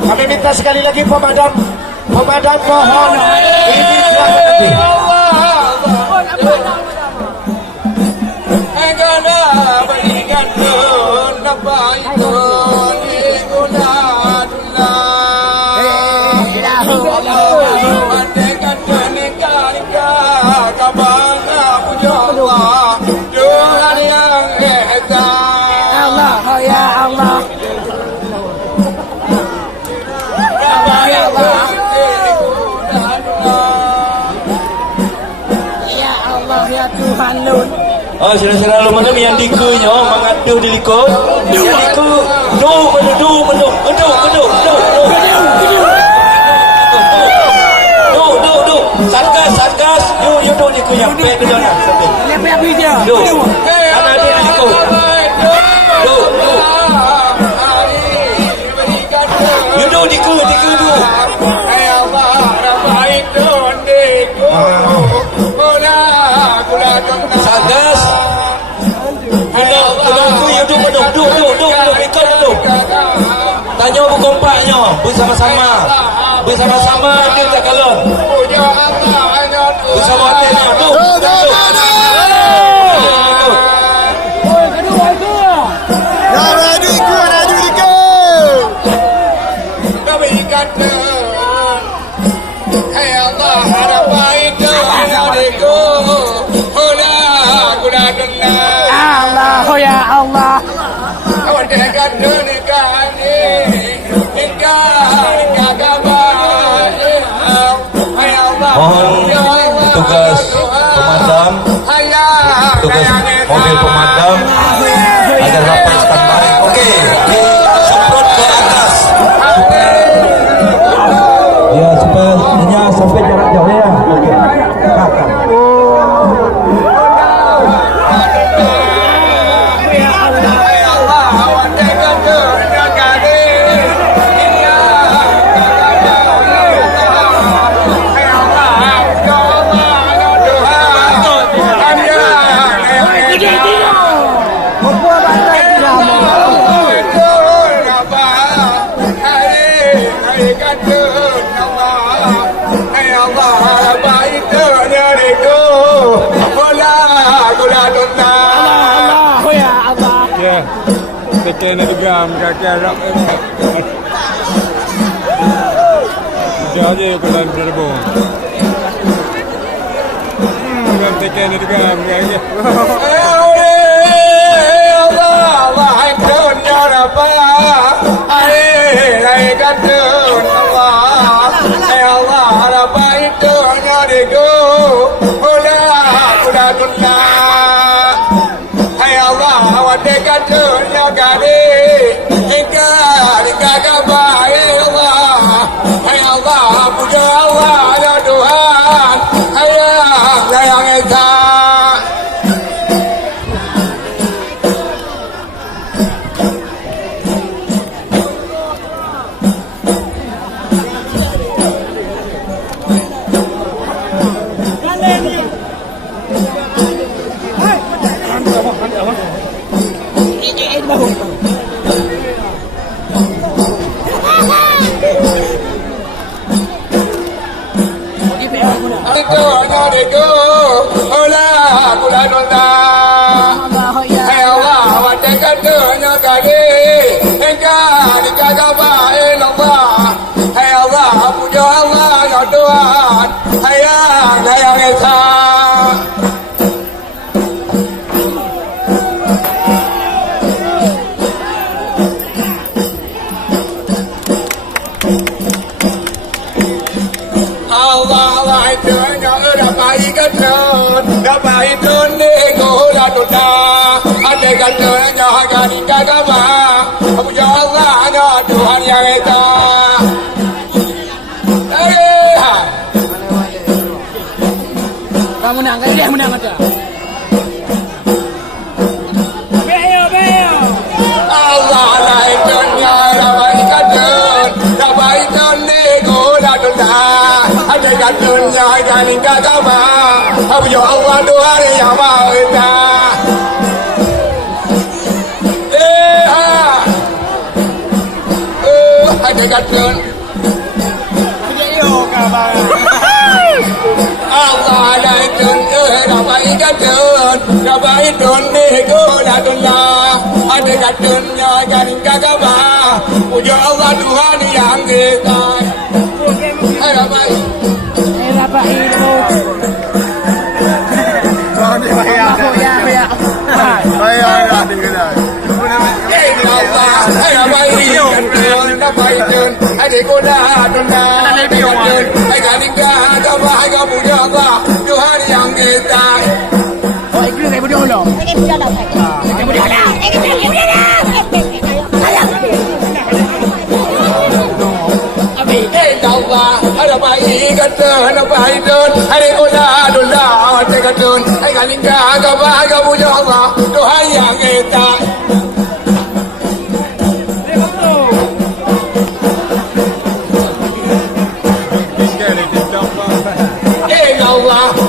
Kami minta sekali lagi pemadam pohon ini selamat nanti. Oh, sila-sila lu mana yang dikunya mengadu dilikut. Yang diku, Satgas, you diku yang pe ke dona. Ana dia diku. You diku. Satgas. Tanya berkompaknya bersama-sama kita kalau bersama tena mohon tugas pemadam, tugas mobil pemadam agar dapat standby. Oke, disemprot ke atas. Ya, supaya sampai jarak jauh ya. Oke. Tekan Telegram kaki Arab jadi kalau berbon kan tekan Telegram kaki Allah hancur nyarapa ai katun Allah harapa itu nyariku kuda kunna hai Allah awade katun nyagari hingga kabai Allah hai Allah puja Allah ya Tuhan hayang esa menang ada. Allah la dunya rabai kadun rabai tane gola dunya ada dunya gani kagama abu ya Allah doa ya ma ita gadun Allah lai tun dabai tun ni go gadun lah ada gadun nya gadun kagaba puja Allah Tuhan yang kita dabai Adik kuda tunda, adik kanika, kaba, kabu jaga, Tuhan yang kita. Oh, itu kayak bodoh loh. Kayak bodoh loh. Kayak bodoh loh. Ada bayi kata, ada bayi tun, adik kuda tunda, adik katun, adik kanika, kaba, kabu jaga, Tuhan yang kita.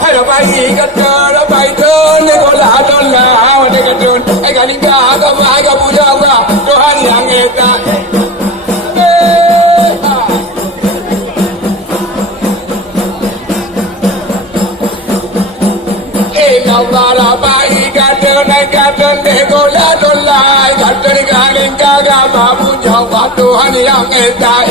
Ada bayi kata, ada bayi tun, ni kola tunda, adik katun, adik kanika, kaba, kabu jaga, Tuhan yang kita. Allah bayi kata, ni kola tunda, kata ni kanika, kaba, kabu jaga, Tuhan yang kita.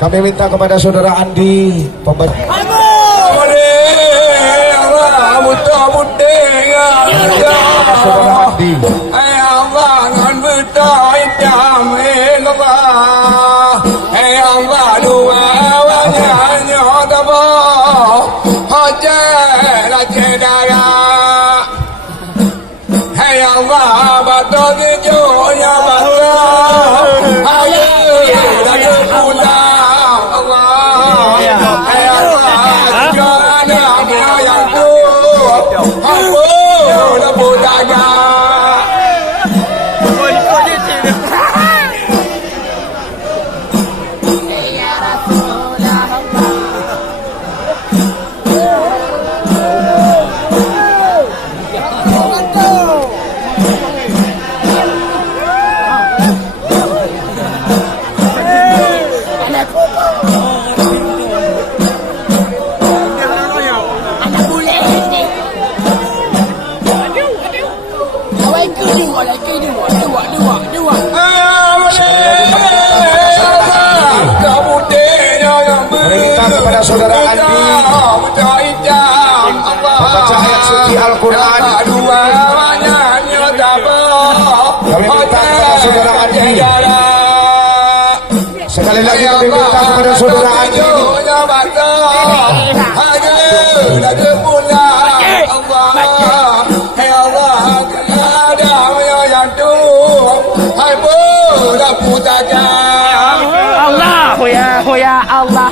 Kami minta kepada saudara Andi pembaca. Saudara Andi. Kepada saudara Andi membaca ayat suci Al-Quran. Kami minta kepada saudara Andi, sekali lagi kami minta kepada saudara Andi Allah ya Allah.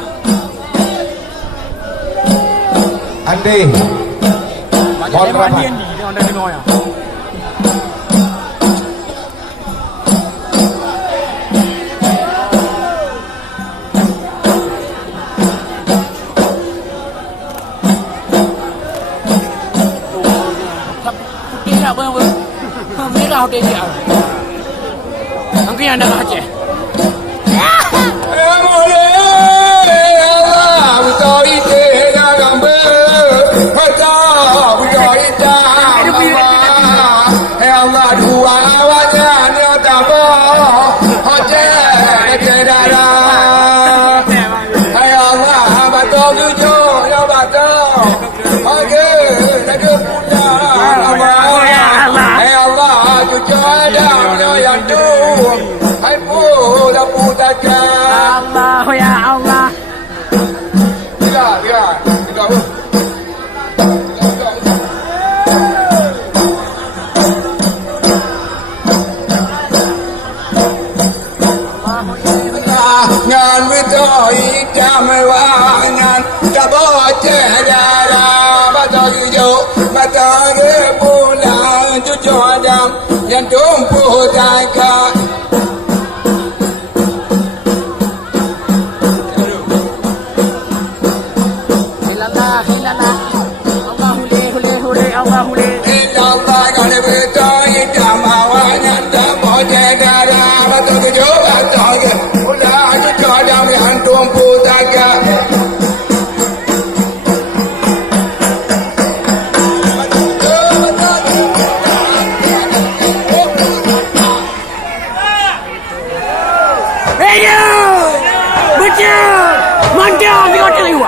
Andi, mohon rapat. Tidak apa-apa. Merah dia dia. Angkat yang dah kacau. Allah ya Allah. Ngàn với tôi cha mày qua ngàn cả bó tak kejoba tak ulah juga dami hantuang putaka Betul! Mantap, tengok tengok.